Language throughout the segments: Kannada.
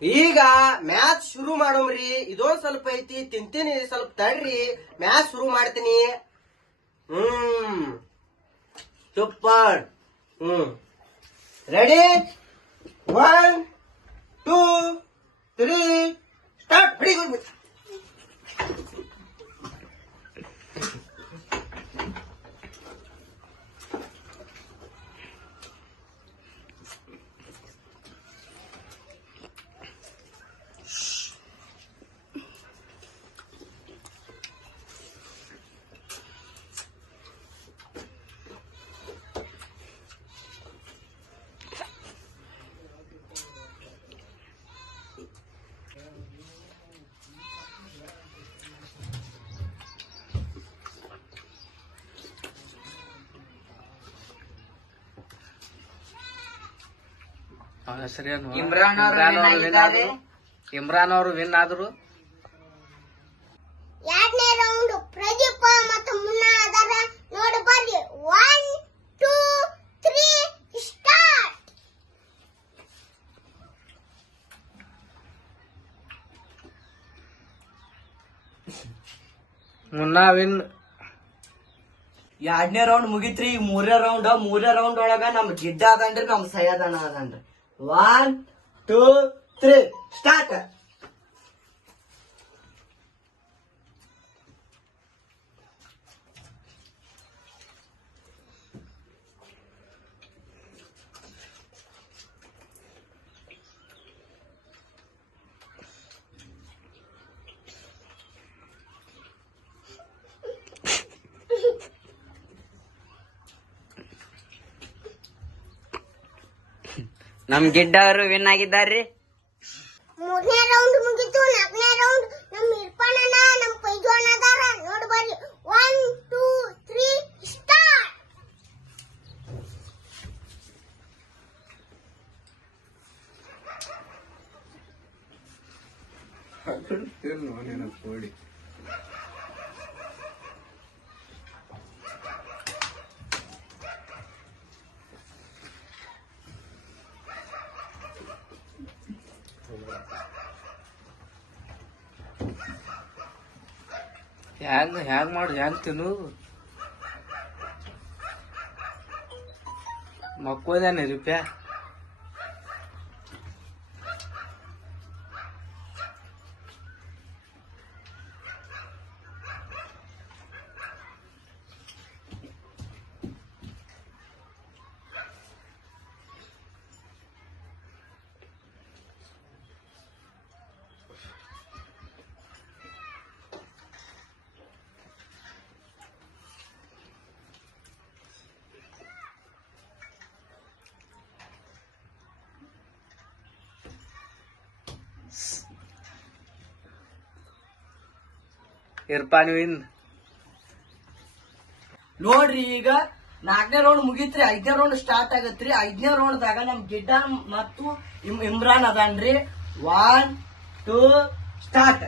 ಈಗ ಮ್ಯಾಚ್ ಶುರು ಮಾಡೋಮ್ರಿ. ಇದೊಂದ್ ಸ್ವಲ್ಪ ಐತಿ, ತಿಂತೀನಿ, ಸ್ವಲ್ಪ ತಡ್ರಿ, ಮ್ಯಾಚ್ ಶುರು ಮಾಡ್ತೀನಿ. ಸೂಪರ್. Ready, 1 2 3 start. ಹೆಸರೇನು? ಇಮ್ರಾನ್ ಅವರು ವಿನ್ ಆದ್ರು. ಎರಡನೇ ರೌಂಡ್ ಪ್ರದೀಪ ಮತ್ತು ಮುನ್ನಾ ಅದರ ನೋಡಿ ಬರ್ರಿ. 1 2 3 ಸ್ಟಾರ್ಟ್. ಮುನ್ನಾ ವಿನ್. ಎರಡನೇ ರೌಂಡ್ ಮುಗಿತ್ರಿ. ಈಗ ಮೂರನೇ ರೌಂಡ್ ಒಳಗ ನಮ್ ಗಿಡ್ಡ ಅದನ್ರಿ, ನಮ್ ಸೈಯದಣ್ಣ ಅದನ್ರಿ. 1 2 3 ಸ್ಟಾರ್ಟ್. ನಮ್ ಗಿಡ್ಡ ಅವರು ವಿನ್ ಆಗಿದ್ದಾರ್ರಿ. ಮೂರನೇ ರೌಂಡ್ ಮುಗಿತು. ನಾಲ್ಕನೇ ರೌಂಡ್ ನಮ್ ಇರ್ಪಾನಣ್ಣ ನಮ್ ಪೈಜೋಣ ಅದಾರ ನೋಡಿ ಬರ್ರಿ. 1 2 3 ಸ್ಟಾರ್ಟ್. ಹ್ಯಾಂಗ್ ಮಾಡು, ಹ್ಯಾಂಗ್ ತಿನ್ನು. ಮಕ್ಕೋದೇನೆ ರೂಪಾಯ. ಇರ್ಪಾನ್ ವಿನ್. ನೋಡ್ರಿ, ಈಗ 4ನೇ ರೌಂಡ್ ಮುಗಿತ್ರಿ. 5ನೇ ರೌಂಡ್ ಸ್ಟಾರ್ಟ್ ಆಗತ್ರಿ. 5ನೇ ರೌಂಡ್ ದಾಗ ನಮ್ ಗಿಡ್ಡ ಮತ್ತು ಇಮ್ರಾನ್ ಅದನ್ರಿ. 1 2 start.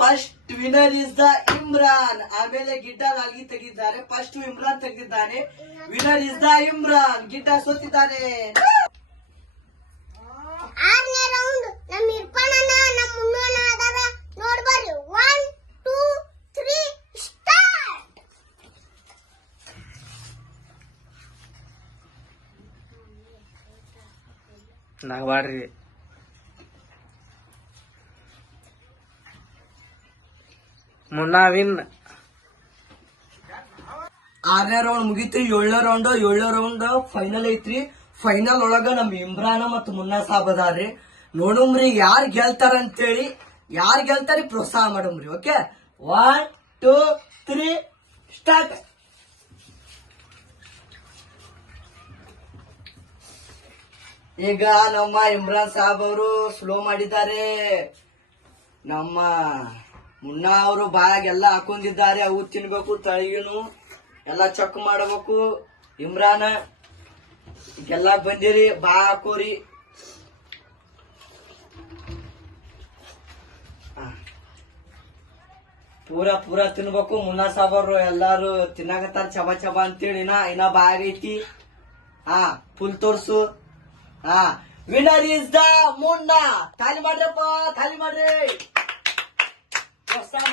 First winner is the Imran. ಆಮೇಲೆ ಗಿಡ್ಡ ಆಗಿ ತೆಗೆದಿದ್ದಾರೆ. ಫಸ್ಟ್ ಇಮ್ರಾನ್ ತೆಗೆದಿದ್ದಾನೆ. Winner is the Imran. ಗಿಡ್ಡ ಸೋತಿದ್ದಾನೆ. 6ನೇ ರೌಂಡ್ ನಮ್ ಇರ್ಪಾನಣ್ಣ ನಮ್ ಮುನ್ನೋಣ ಅದಾರ ನೋಡಿ ಬರ್ರಿ. 1 2 3 ಸ್ಟಾರ್ಟ್. ನಾವಾಡ್ರಿ. ಮುನ್ನಾ ವಿನ್. 6ನೇ ರೌಂಡ್ ಮುಗಿತ್ರಿ. 7ನೇ ರೌಂಡ್ ಫೈನಲ್ ಐತ್ರಿ. ಫೈನಲ್ ಒಳಗ ನಮ್ ಇಮ್ರಾನ ಮತ್ತು ಮುನ್ನಾ ಸಾಬ್ ಅದಾರ್ರಿ. ನೋಡುಮ್ರಿ ಯಾರ್ ಗೆಲ್ತಾರ ಅಂತೇಳಿ. ಯಾರ್ ಗೆಲ್ತಾರಿ ಪ್ರೋತ್ಸಾಹ ಮಾಡಮ್ರಿ. Okay, 1 2 3 start. ಈಗ ನಮ್ಮ ಇಮ್ರಾನ್ ಸಾಬ್ ಅವರು ಸ್ಲೋ ಮಾಡಿದ್ದಾರೆ. ನಮ್ಮ ಮುನ್ನಾ ಅವರು ಬಾಯಾಗ ಎಲ್ಲ ಹಾಕೊಂಡಿದ್ದಾರೆ, ಅವು ತಿನ್ಬೇಕು, ತಳಿಗಿನು ಎಲ್ಲ ಚೆಕ್ ಮಾಡಬೇಕು. ಇಮ್ರಾನ ಈಗೆಲ್ಲ ಬಂದಿರಿ, ಬಾ ಹಾಕೋರಿ. ಪೂರಾ ತಿನ್ಬೇಕು. ಮುನ್ನಾ ಸಾಬರು ಎಲ್ಲಾರು ತಿನ್ನಾಕತ್ತಾರ ಚಬಾ ಚಬಾ ಅಂತೇಳಿ. ಇನ್ನ ಬಾಯಾಗ ಐತಿ. ಫುಲ್ ತೋರ್ಸು. ವಿನರ್ ಇಸ್ ದ ಮುನ್ನಾ. ತಾಲಿ ಮಾಡ್ರಪ್ಪ, ತಾಲಿ ಮಾಡ್ರಿ.